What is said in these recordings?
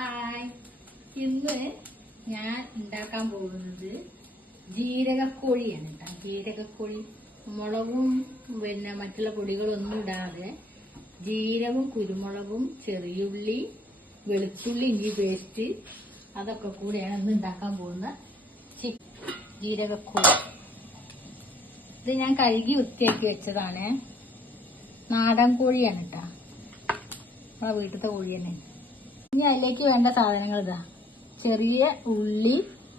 Hi, ഇന്ന് ഞാൻ ഉണ്ടാക്കാൻ പോകുന്നത് ജീരകക്കോഴിയാണ് കേട്ടോ. ജീരകക്കോഴി മുളകും മറ്റുള്ള പൊടികളൊന്നും ഇടാതെ ജീരകവും കുരുമുളകും ചെറിയുള്ളി വെളുത്തുള്ളി ഇഞ്ചി പേസ്റ്റ് അതൊക്കെ കൂടെയാണ് ഇന്ന് ഉണ്ടാക്കാൻ പോകുന്ന ജീരകക്കോഴി. ഇത് ഞാൻ കഴുകി വൃത്തിയാക്കി വെച്ചതാണ്. നാടൻ കോഴിയാണ് കേട്ടോ, നമ്മളെ വീട്ടിലത്തെ കോഴി തന്നെ. ഇനി അതിലേക്ക് വേണ്ട സാധനങ്ങൾ ഇതാ: ചെറിയ ഉള്ളി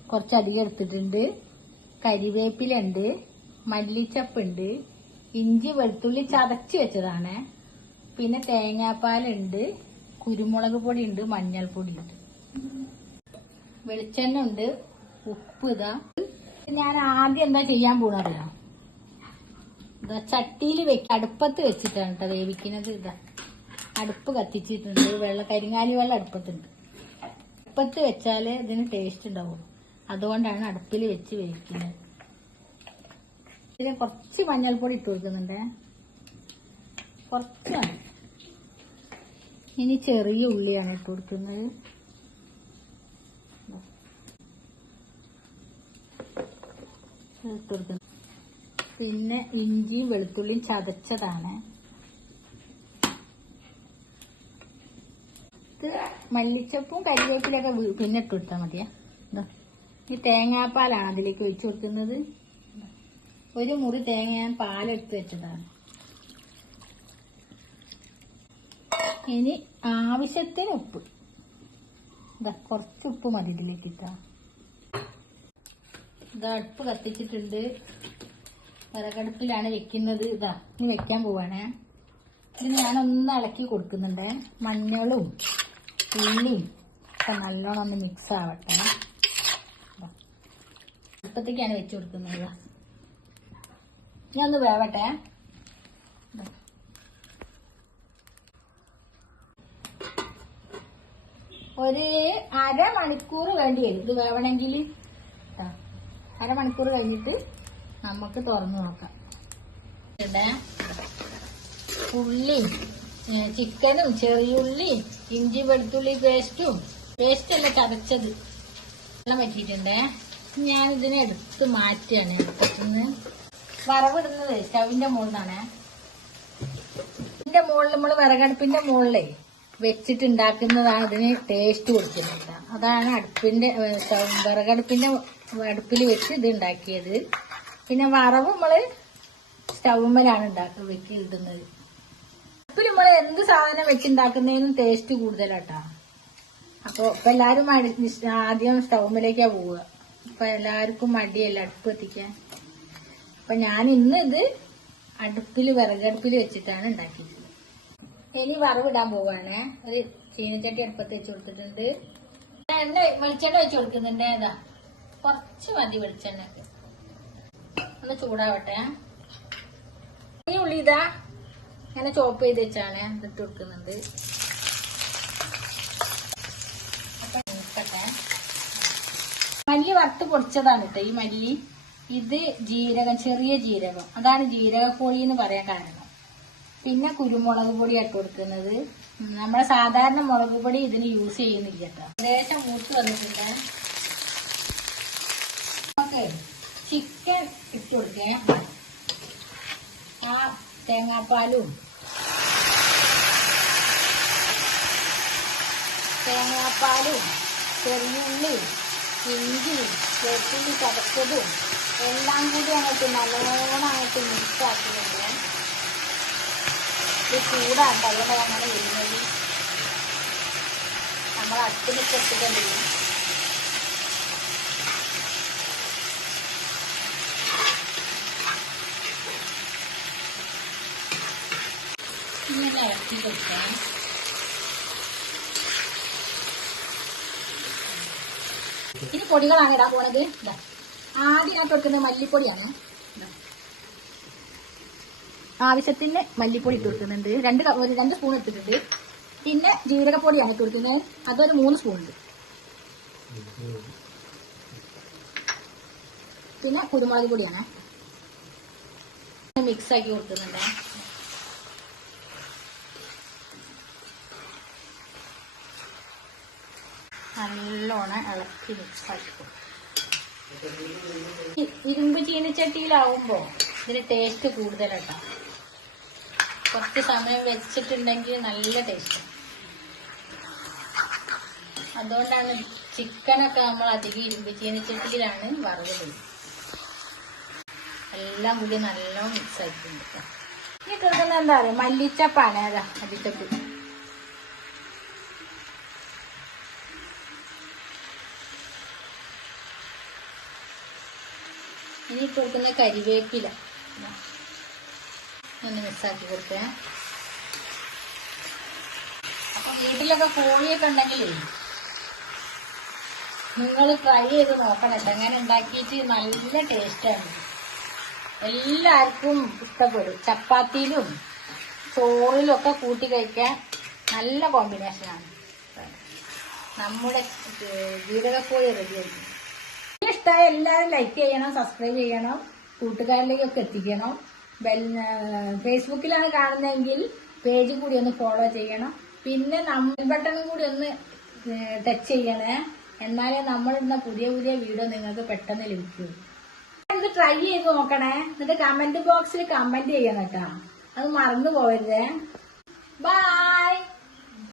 കുറച്ചധികം എടുത്തിട്ടുണ്ട്, കരിവേപ്പില ഉണ്ട്, മല്ലിച്ചപ്പുണ്ട്, ഇഞ്ചി വെളുത്തുള്ളി ചതച്ച് വെച്ചതാണ്, പിന്നെ തേങ്ങാപ്പാലുണ്ട്, കുരുമുളക് പൊടി ഉണ്ട്, മഞ്ഞൾപ്പൊടി ഉണ്ട്, വെളിച്ചെണ്ണ ഉണ്ട്, ഉപ്പ്. ഇതാ ഞാൻ ആദ്യം എന്താ ചെയ്യാൻ പോണറിയാം, ഇതാ ചട്ടിയിൽ അടുപ്പത്ത് വെച്ചിട്ടാണ് കേട്ടോ വേവിക്കുന്നത്. ഇതാ അടുപ്പ് കത്തിച്ചിട്ടുണ്ട്, കരിങ്ങാലി വെള്ളം അടുപ്പത്തുണ്ട്. അടുപ്പത്ത് വെച്ചാലേ ഇതിന് ടേസ്റ്റ് ഉണ്ടാവുള്ളൂ, അതുകൊണ്ടാണ് അടുപ്പിൽ വെച്ച് വേവിക്കുന്നത്. ഇതിന് കുറച്ച് മഞ്ഞൾപ്പൊടി ഇട്ട് കൊടുക്കുന്നുണ്ട്, കുറച്ചാണ്. ഇനി ചെറിയ ഉള്ളിയാണ് ഇട്ട് കൊടുക്കുന്നത്. പിന്നെ ഇഞ്ചിയും വെളുത്തുള്ളിയും ചതച്ചതാണ്. മല്ലിച്ചപ്പും കരിവേപ്പിലൊക്കെ പിന്നെ ഇട്ട് കൊടുത്താൽ മതിയാ. ഈ തേങ്ങാപ്പാലാണ് അതിലേക്ക് ഒഴിച്ചു കൊടുക്കുന്നത്. ഒരു മുറി തേങ്ങ ഞാൻ പാലെടുത്ത് വെച്ചതാണ്. ഇനി ആവശ്യത്തിന് ഉപ്പ്, കുറച്ച് ഉപ്പ് മതി ഇതിലേക്ക് ഇട്ടാ. ഇതാ അടുപ്പ് കത്തിച്ചിട്ടുണ്ട്, വിറകടുപ്പിലാണ് വെക്കുന്നത്. ഇതാ ഇനി വെക്കാൻ പോവാണേ. ഇതിന് ഞാനൊന്ന് ഇളക്കി കൊടുക്കുന്നുണ്ട്. മഞ്ഞളും ഉള്ളിയും ഒക്കെ നല്ലോണം ഒന്ന് മിക്സ് ആവട്ടെ. അടുപ്പത്തേക്കാണ് വെച്ച് കൊടുക്കുന്നത്. ഞാൻ ഒന്ന് വേവട്ടെ. ഒരു അരമണിക്കൂർ വേണ്ടി വരും ഇത് വേവണമെങ്കിൽ. അരമണിക്കൂർ കഴിഞ്ഞിട്ട് നമുക്ക് തുറന്നു നോക്കാം. ഉള്ളി, ചിക്കനും ചെറിയുള്ളി ഇഞ്ചി വെളുത്തുള്ളി പേസ്റ്റല്ല ചതച്ചത് എല്ലാം പറ്റിയിട്ടുണ്ട്. ഞാനിതിനെ എടുത്ത് മാറ്റിയാണ് അടുപ്പത്തുനിന്ന്. വറവിടുന്നത് സ്റ്റവിന്റെ മുകളിലാണ്. ഇതിന്റെ മുകളിൽ നമ്മൾ വിറകടുപ്പിന്റെ മുകളിലേ വെച്ചിട്ടുണ്ടാക്കുന്നതാണ് ഇതിന് ടേസ്റ്റ് കൊടുക്കുന്നത്. അതാണ് വിറകടുപ്പിന്റെ അടുപ്പിൽ വെച്ച് ഇത് ഉണ്ടാക്കിയത്. പിന്നെ വറവ് നമ്മള് സ്റ്റൗമ്മലാണ് ഇടുന്നത്. അടുപ്പിൽ നമ്മൾ എന്ത് സാധനം വെച്ചുണ്ടാക്കുന്നതിനും ടേസ്റ്റ് കൂടുതലാട്ടാ. അപ്പൊ ഇപ്പൊ എല്ലാരും ആദ്യം സ്റ്റൗമ്മിലേക്കാ പോവുക. ഇപ്പൊ എല്ലാവർക്കും മടിയല്ല അടുപ്പ് എത്തിക്കാൻ. അപ്പൊ ഞാൻ ഇന്ന് ഇത് വിറകടുപ്പിൽ വെച്ചിട്ടാണ് ഉണ്ടാക്കിയത്. ഇനി വറവിടാൻ പോവാണ്. ഒരു ചീനച്ചട്ടി അടുപ്പത്ത് വെച്ച് കൊടുത്തിട്ടുണ്ട്. വെളിച്ചെണ്ണ വെച്ച് കൊടുക്കുന്നുണ്ട്. ഏതാ കുറച്ച് മതി വെളിച്ചെണ്ണ. ഒന്ന് ചൂടാവട്ടെ. ഈ ഉള്ളി ഇതാ ഇങ്ങനെ ചോപ്പ് ചെയ്ത് വെച്ചാണ് ഇട്ട് കൊടുക്കുന്നുണ്ട്. അപ്പൊ നിൽക്കട്ടെ. മല്ലി വറുത്ത് പൊടിച്ചതാണ് കേട്ടോ ഈ മല്ലി. ഇത് ജീരകം, ചെറിയ ജീരകം, അതാണ് ജീരകക്കോഴി എന്ന് പറയാൻ കാരണം. പിന്നെ കുരുമുളക് പൊടി ഇട്ട് കൊടുക്കുന്നത്. നമ്മുടെ സാധാരണ മുളക് പൊടി ഇതിന് യൂസ് ചെയ്യുന്നില്ല കേട്ടോ. ഏകദേശം മൂത്ത് വന്നിട്ടുണ്ട്. ഓക്കെ, ചിക്കൻ ഇട്ട് കൊടുക്കേ. ആ തേങ്ങാപ്പാലും ചെറിയുള്ളി ഇഞ്ചി വെളുത്തുള്ളി ചതച്ചതും എല്ലാം കൂടി അങ്ങോട്ട് നല്ലോണമായിട്ട് മിക്സ് ആക്കിയിട്ടുണ്ട്. ഇത് ചൂടാണ്, അതുകൊണ്ട് അങ്ങനെ വരുന്നത്. നമ്മൾ അടുപ്പിലൊക്കെ ഇട്ടിട്ടുണ്ട്. ഇങ്ങനെ ഇറക്കി കൊടുക്കാം. ഇനി പൊടികളാണ് ഇടാൻ പോണത്. ആദ്യം ഞാൻ കൊടുക്കുന്നത് മല്ലിപ്പൊടിയാണ്. ആവശ്യത്തിന് മല്ലിപ്പൊടി ഇട്ട് കൊടുക്കുന്നുണ്ട്. രണ്ട് സ്പൂൺ എടുത്തിട്ടുണ്ട്. പിന്നെ ജീരകപ്പൊടിയാണ് ഇട്ട് കൊടുക്കുന്നത്, അതൊരു 3 സ്പൂൺ ഉണ്ട്. പിന്നെ കുരുമുളക് പൊടിയാണ് മിക്സ് ആക്കി കൊടുക്കുന്നുണ്ട്. നല്ലോണം ഇളക്കി മിക്സ് ആക്കി കൊടുക്കും. ഇരുമ്പ് ചീനച്ചട്ടിയിലാവുമ്പോ ഇതിന് ടേസ്റ്റ് കൂടുതലാട്ടോ. കുറച്ച് സമയം വെച്ചിട്ടുണ്ടെങ്കിൽ നല്ല ടേസ്റ്റ്. അതുകൊണ്ടാണ് ചിക്കനൊക്കെ നമ്മൾ അധികം ഇരുമ്പ് ചീനച്ചട്ടിയിലാണ് വറുതത്. എല്ലാം കൂടി നല്ലോണം മിക്സ് ആക്കിയിട്ടുണ്ട്. ഇനി കൊടുക്കുന്ന എന്താ പറയുക, മല്ലിച്ചപ്പാണ്. അതാ മല്ലിച്ചപ്പ്. ഇനി കൊടുക്കുന്ന കരിവേപ്പില ഒന്ന് മിക്സാക്കി കൊടുക്കുക. അപ്പൊ വീട്ടിലൊക്കെ കോഴിയൊക്കെ ഉണ്ടെങ്കിലേ നിങ്ങൾ ട്രൈ ചെയ്ത് നോക്കണം. അങ്ങനെ ഉണ്ടാക്കിയിട്ട് നല്ല ടേസ്റ്റാണ്. എല്ലാവർക്കും ഇഷ്ടപ്പെടും. ചപ്പാത്തിയിലും ചോറിലും ഒക്കെ കൂട്ടി കഴിക്കാൻ നല്ല കോമ്പിനേഷനാണ്. നമ്മുടെ ജീരകക്കോഴി റെഡിയായിരിക്കും. ഇഷ്ടമായ എല്ലാവരും ലൈക്ക് ചെയ്യണം, സബ്സ്ക്രൈബ് ചെയ്യണം, കൂട്ടുകാരിലേക്കൊക്കെ എത്തിക്കണം. ഫേസ്ബുക്കിലാണ് കാണുന്നതെങ്കിൽ പേജ് കൂടി ഒന്ന് ഫോളോ ചെയ്യണം. പിന്നെ നമ്മൾ ബട്ടണും കൂടി ഒന്ന് ടച്ച് ചെയ്യണേ. എന്നാലേ നമ്മളിടുന്ന പുതിയ പുതിയ വീഡിയോ നിങ്ങൾക്ക് പെട്ടെന്ന് ലഭിക്കൂ. ഇത് ട്രൈ ചെയ്ത് നോക്കണേ. എന്നിട്ട് കമന്റ് ബോക്സിൽ കമന്റ് ചെയ്യണം കേട്ടോ. അത് മറന്നു പോകരുതേ. ബൈ.